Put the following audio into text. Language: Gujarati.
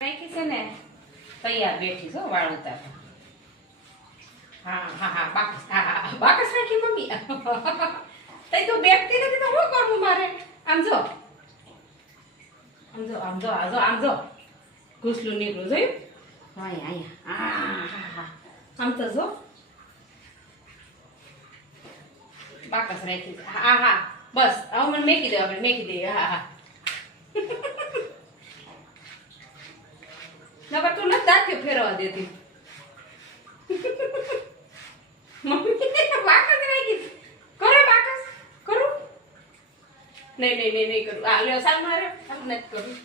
નાખી છે ને તૈયાર બેઠી છો વાળ ઉતારવા. હા હા હા બાકસ, હા બાકસ નાખી મમ્મી. તઈ તો બેઠતી નથી તો શું કરવું મારે? આમ જો આમ જો આમ જો આમ જો ઘૂસલું નીકળું જોયું? અહીંયા આમ તો જો બાકસ રાખી. હા હા બસ હવે મને મેકી દે, આપણે મેકી દઈએ. હા હા નકર તું નથી દાંતીઓ ફેરવા દેતી. મમ્મી બાકસ રાખી. કરો બાકસ કરું. નહીં કરું. આ લ્યો સાલ મારે નથી કરું.